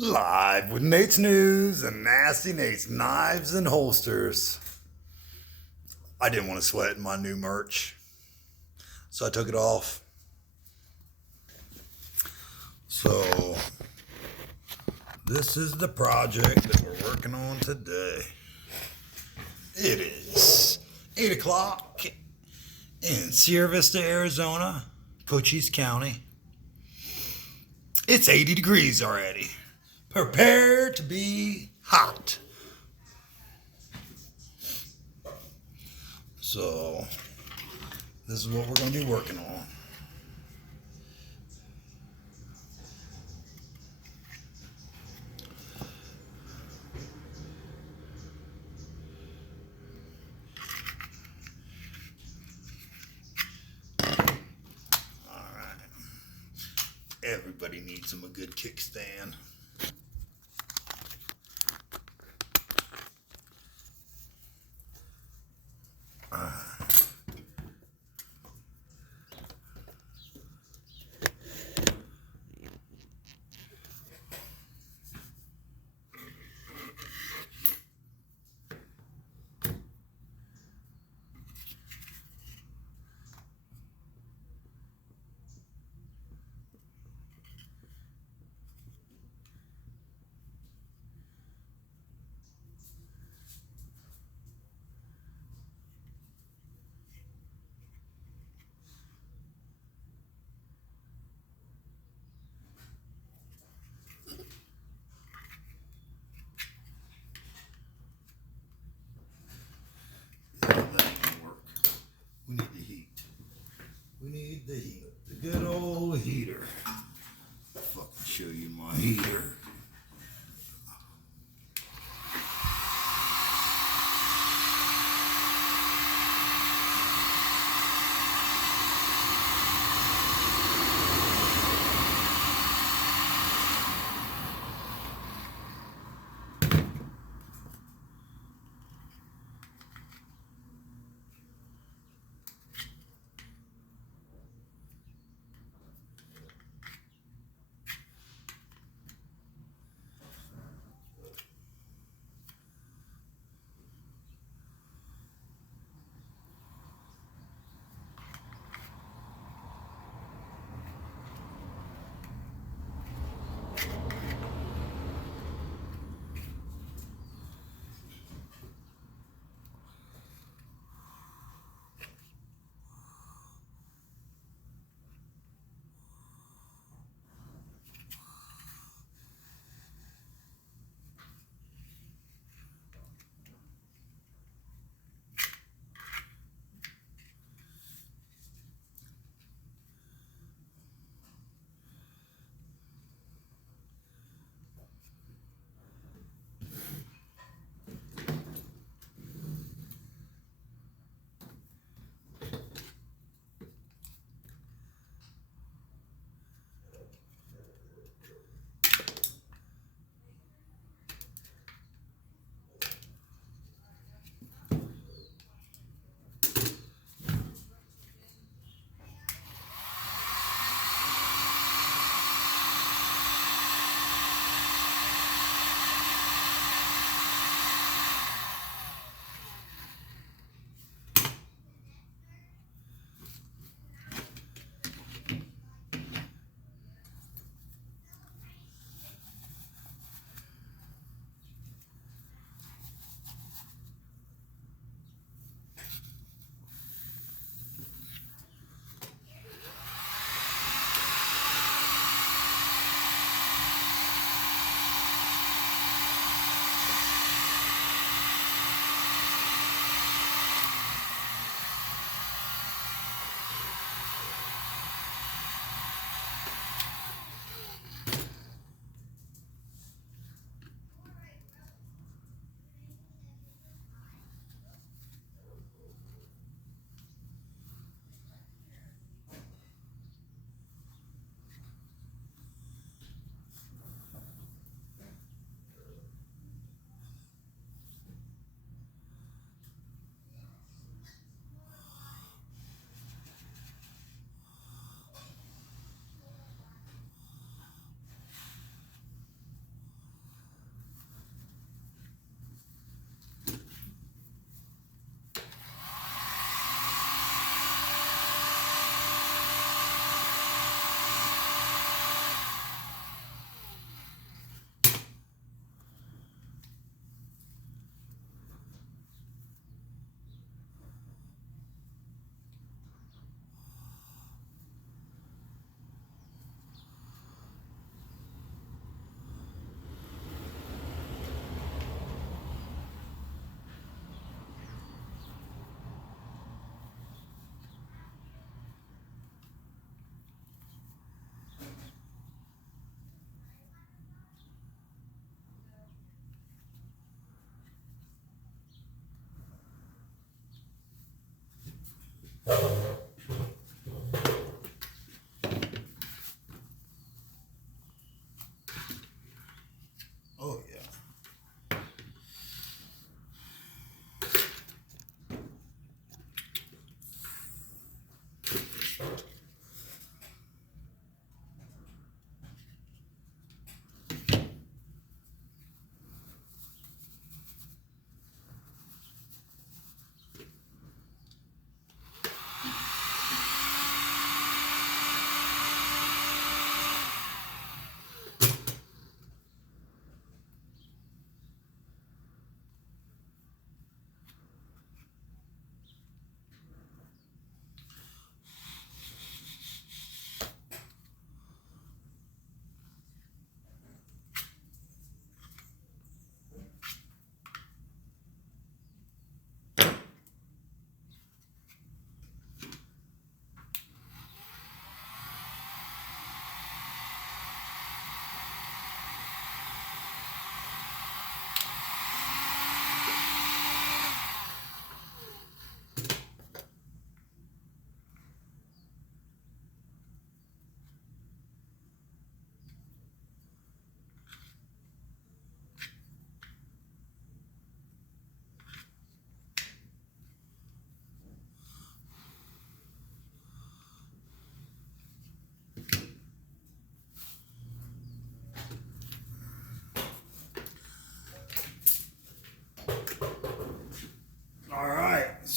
Live with Nate's News and Nasty Nate's Knives and Holsters. I didn't want to sweat in my new merch, so I took it off. So, this is the project that we're working on today. It is 8 o'clock in Sierra Vista, Arizona, Cochise County. It's 80 degrees already. Prepare to be hot. So, this is what we're going to be working on. Alright. Everybody needs them a good kickstand.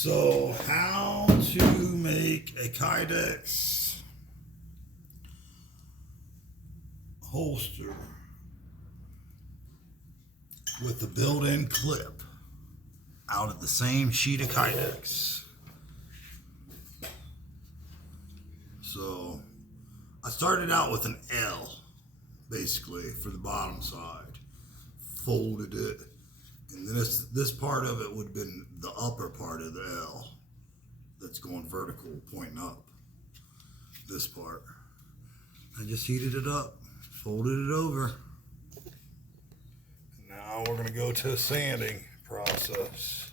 So, how to make a Kydex holster with the built-in clip out of the same sheet of Kydex. So, I started out with an L, basically, for the bottom side. Folded it. And then this part of it would have been the upper part of the L that's going vertical, pointing up. This part. I just heated it up, folded it over. Now we're going to go to a sanding process.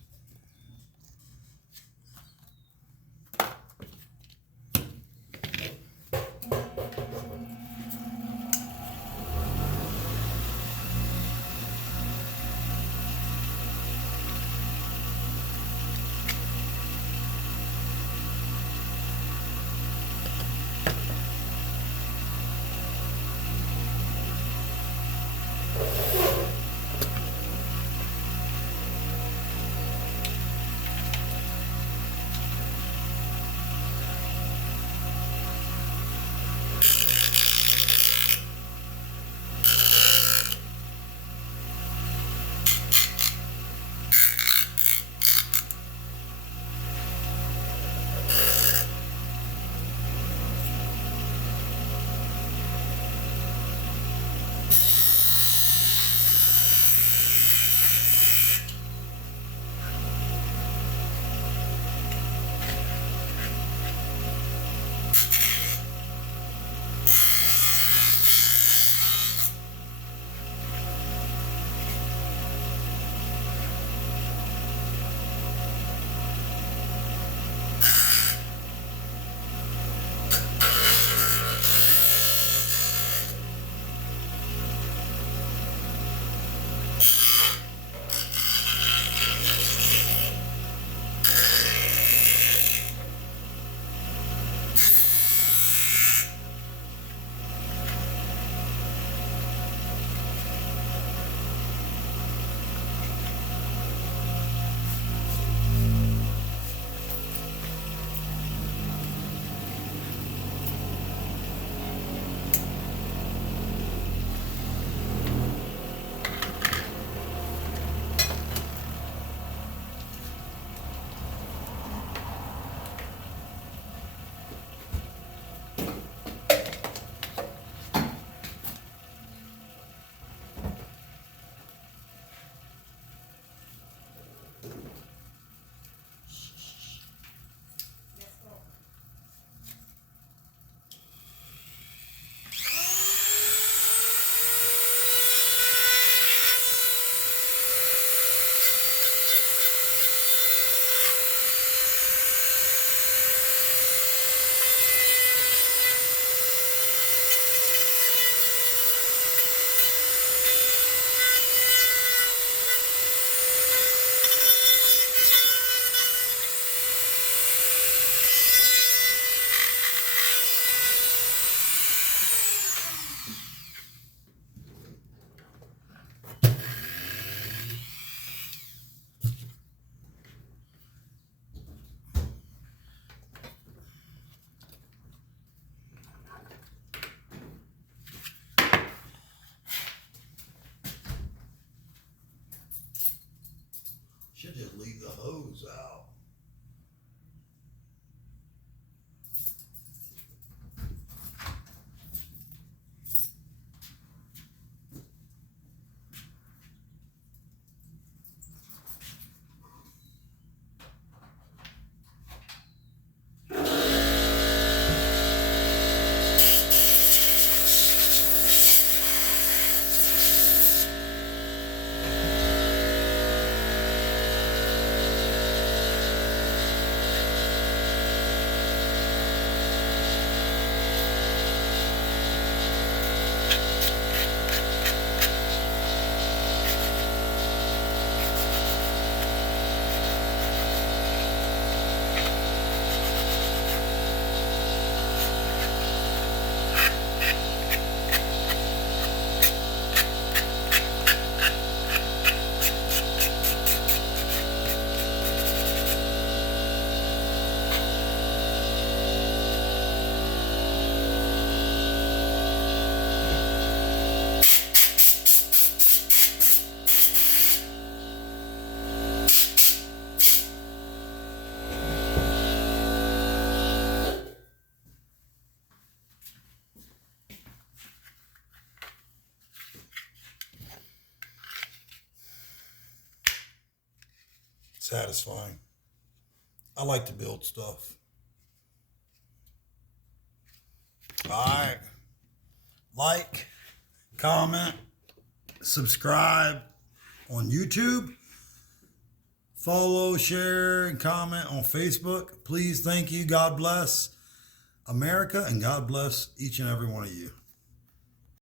Should just leave the hose out. satisfying. I like to build stuff. All right. Like, comment, subscribe on YouTube. Follow, share, and comment on Facebook. Please, thank you. God bless America, and God bless each and every one of you.